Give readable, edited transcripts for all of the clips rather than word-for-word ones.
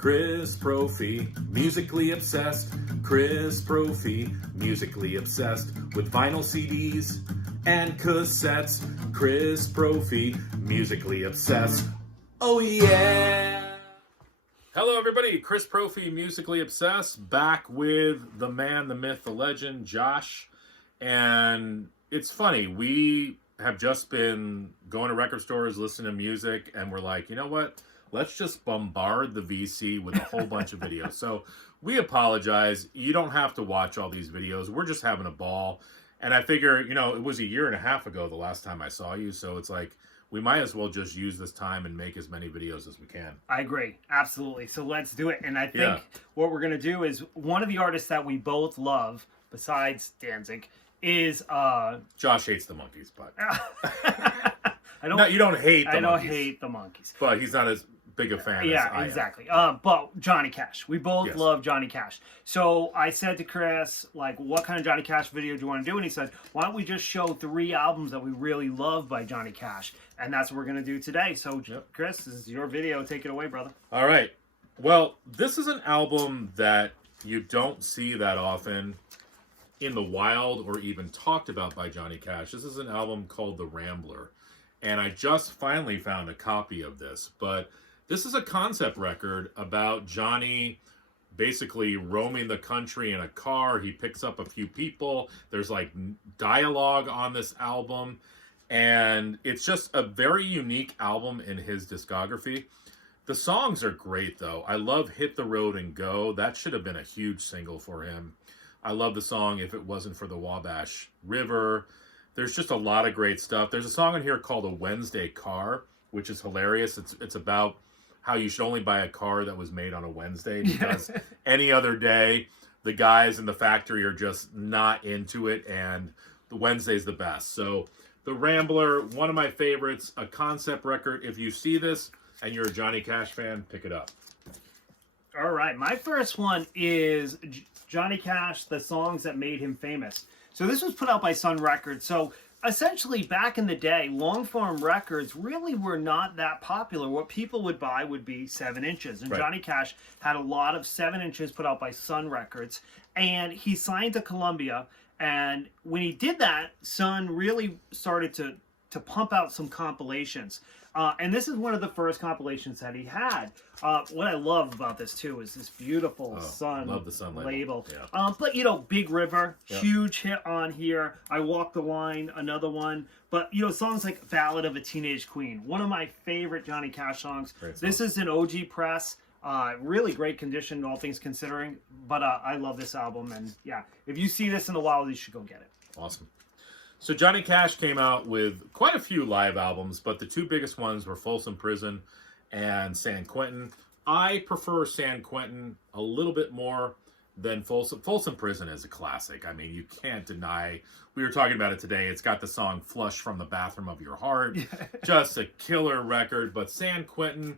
Chris Prophy, musically obsessed. Chris Prophy, musically obsessed with vinyl CDs and cassettes. Chris Prophy, musically obsessed. Oh yeah! Hello everybody, Chris Prophy, musically obsessed, back with the man, the myth, the legend, Josh. And it's funny, we have just been going to record stores, listening to music, and we're like, you know what? Let's just bombard the VC with a whole bunch of videos. So we apologize. You don't have to watch all these videos. We're just having a ball. And I figure, you know, it was a year and a half ago the last time I saw you. So it's like, we might as well just use this time and make as many videos as we can. I agree. Absolutely. So let's do it. And I think what we're going to do is one of the artists that we both love, besides Danzig, is... Josh hates the Monkees, but... I don't, no, you don't hate the Monkees. I don't hate the Monkees. But he's not as big a fan as I am. Exactly. But Johnny Cash. We both love Johnny Cash. So I said to Chris, like, what kind of Johnny Cash video do you want to do? And he said, why don't we just show 3 albums that we really love by Johnny Cash? And that's what we're going to do today. So, Chris, this is your video. Take it away, brother. All right. Well, this is an album that you don't see that often in the wild or even talked about by Johnny Cash. This is an album called The Rambler. And I just finally found a copy of this. But this is a concept record about Johnny basically roaming the country in a car. He picks up a few people. There's like dialogue on this album. And it's just a very unique album in his discography. The songs are great, though. I love Hit the Road and Go. That should have been a huge single for him. I love the song If It Wasn't for the Wabash River. There's just a lot of great stuff. There's a song in here called A Wednesday Car, which is hilarious. It's about how you should only buy a car that was made on a Wednesday because any other day, the guys in the factory are just not into it, and the Wednesday's the best. So The Rambler, one of my favorites, a concept record. If you see this and you're a Johnny Cash fan, pick it up. All right. My first one is Johnny Cash, the songs that made him famous. So this was put out by Sun Records. So essentially, back in the day, long-form records really were not that popular. What people would buy would be 7 inches. And Johnny Cash had a lot of 7 inches put out by Sun Records. And he signed to Columbia. And when he did that, Sun really started to pump out some compilations. And this is one of the first compilations that he had. What I love about this, too, is this beautiful Sun label. Yeah. But, you know, Big River, huge hit on here. I Walk the Line, another one. But, you know, songs like Ballad of a Teenage Queen, one of my favorite Johnny Cash songs. This is an OG press. Really great condition, all things considering. But I love this album. And, yeah, if you see this in the wild, you should go get it. Awesome. So Johnny Cash came out with quite a few live albums, but the 2 biggest ones were Folsom Prison and San Quentin. I prefer San Quentin a little bit more than Folsom. Folsom Prison is a classic. I mean, you can't deny. We were talking about it today. It's got the song Flush from the Bathroom of Your Heart. Just a killer record. But San Quentin,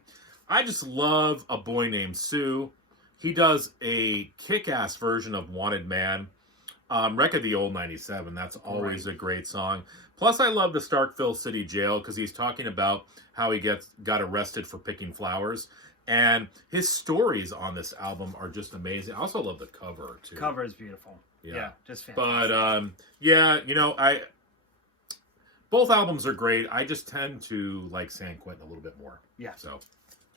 I just love A Boy Named Sue. He does a kick-ass version of Wanted Man. Wreck of the Old 97, that's always a great song. Plus, I love the Starkville City Jail because he's talking about how he got arrested for picking flowers. And his stories on this album are just amazing. I also love the cover, too. Cover is beautiful. Yeah, just fantastic. But, yeah, you know, both albums are great. I just tend to like San Quentin a little bit more. Yeah. So,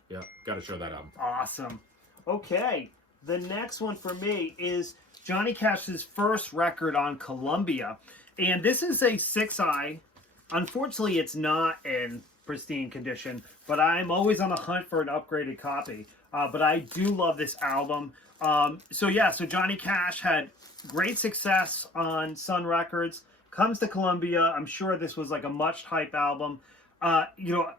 yeah, got to show that album. Awesome. Okay, the next one for me is Johnny Cash's first record on Columbia. And this is a 6i. Unfortunately, it's not in pristine condition, but I'm always on the hunt for an upgraded copy. But I do love this album. So Johnny Cash had great success on Sun Records, comes to Columbia. I'm sure this was like a much hype album. You know,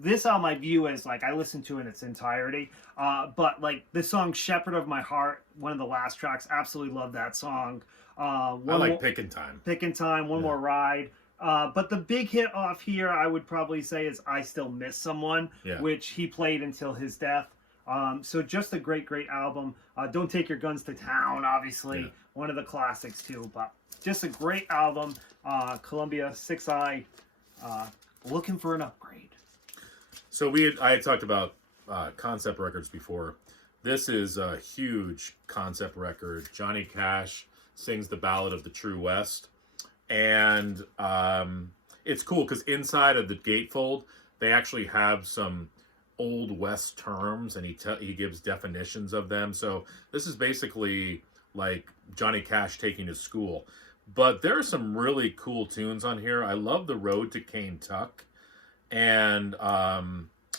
this album I view as like I listened to in its entirety. But like the song Shepherd of My Heart, one of the last tracks, absolutely love that song. I like Pickin' Time. Pickin' Time, One More Ride. But the big hit off here, I would probably say, is I Still Miss Someone, which he played until his death. So just a great, great album. Don't Take Your Guns to Town, obviously. One of the classics, too. But just a great album. Columbia, 6i, looking for an upgrade. So I had talked about concept records before. This is a huge concept record. Johnny Cash sings the Ballad of the True West. And it's cool because inside of the gatefold, they actually have some Old West terms, and he gives definitions of them. So this is basically like Johnny Cash taking to school. But there are some really cool tunes on here. I love the Road to Kaintuck. And,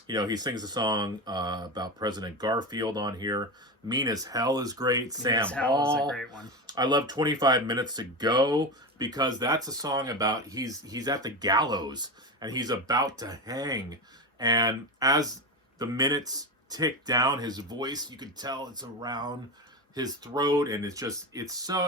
he sings a song about President Garfield on here. Mean as Hell is great. Sam Hall is a great one. I love 25 Minutes to Go because that's a song about he's at the gallows and he's about to hang. And as the minutes tick down, his voice, you can tell it's around his throat, and it's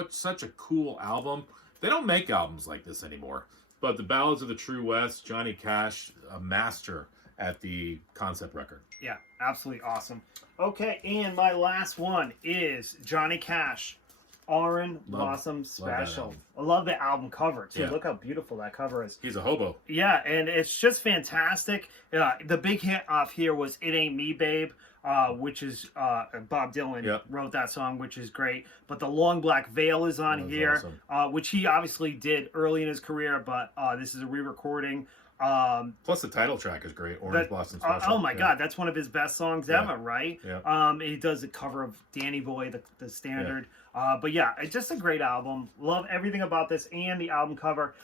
such a cool album. They don't make albums like this anymore. But the Ballads of the True West, Johnny Cash, a master at the concept record. Yeah, absolutely awesome. Okay, and my last one is Johnny Cash, Oran Blossom Special. I love the album cover too. Yeah. Look how beautiful that cover is. He's a hobo. Yeah, and it's just fantastic. The big hit off here was "It Ain't Me, Babe," which is Bob Dylan wrote that song, which is great. But the Long Black Veil is on here, awesome. which he obviously did early in his career, but this is a re-recording. Plus the title track is great, Orange Blossom Special. Oh my God, that's one of his best songs ever, right? Yeah. He does a cover of Danny Boy, the standard. But yeah, it's just a great album. Love everything about this and the album cover.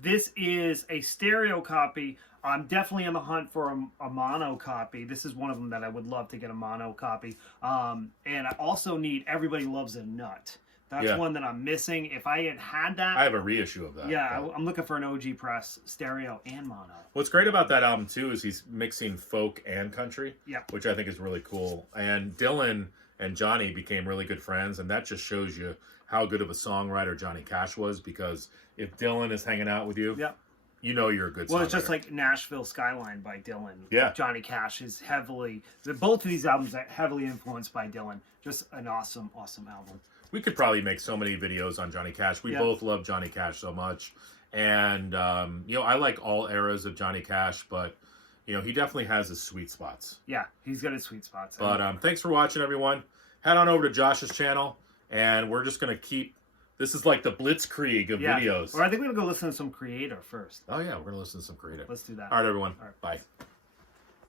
This is a stereo copy. I'm definitely on the hunt for a mono copy. This is one of them that I would love to get a mono copy. And I also need Everybody Loves a Nut. That's one that I'm missing. If I had that... I have a reissue of that. Yeah, I'm looking for an OG press, stereo and mono. What's great about that album, too, is he's mixing folk and country, which I think is really cool. And Dylan and Johnny became really good friends, and that just shows you how good of a songwriter Johnny Cash was, because if Dylan is hanging out with you, you know you're a good songwriter. Well, it's just like Nashville Skyline by Dylan. Yeah. Johnny Cash is both of these albums are heavily influenced by Dylan. Just an awesome, awesome album. We could probably make so many videos on Johnny Cash. We both love Johnny Cash so much. And, I like all eras of Johnny Cash, but, he definitely has his sweet spots. Yeah, he's got his sweet spots. But thanks for watching, everyone. Head on over to Josh's channel, and we're just going to keep... This is like the blitzkrieg of videos. Or I think we're going to go listen to some Creator first. Oh, yeah, we're going to listen to some Creator. Let's do that. All right, everyone. All right. Bye.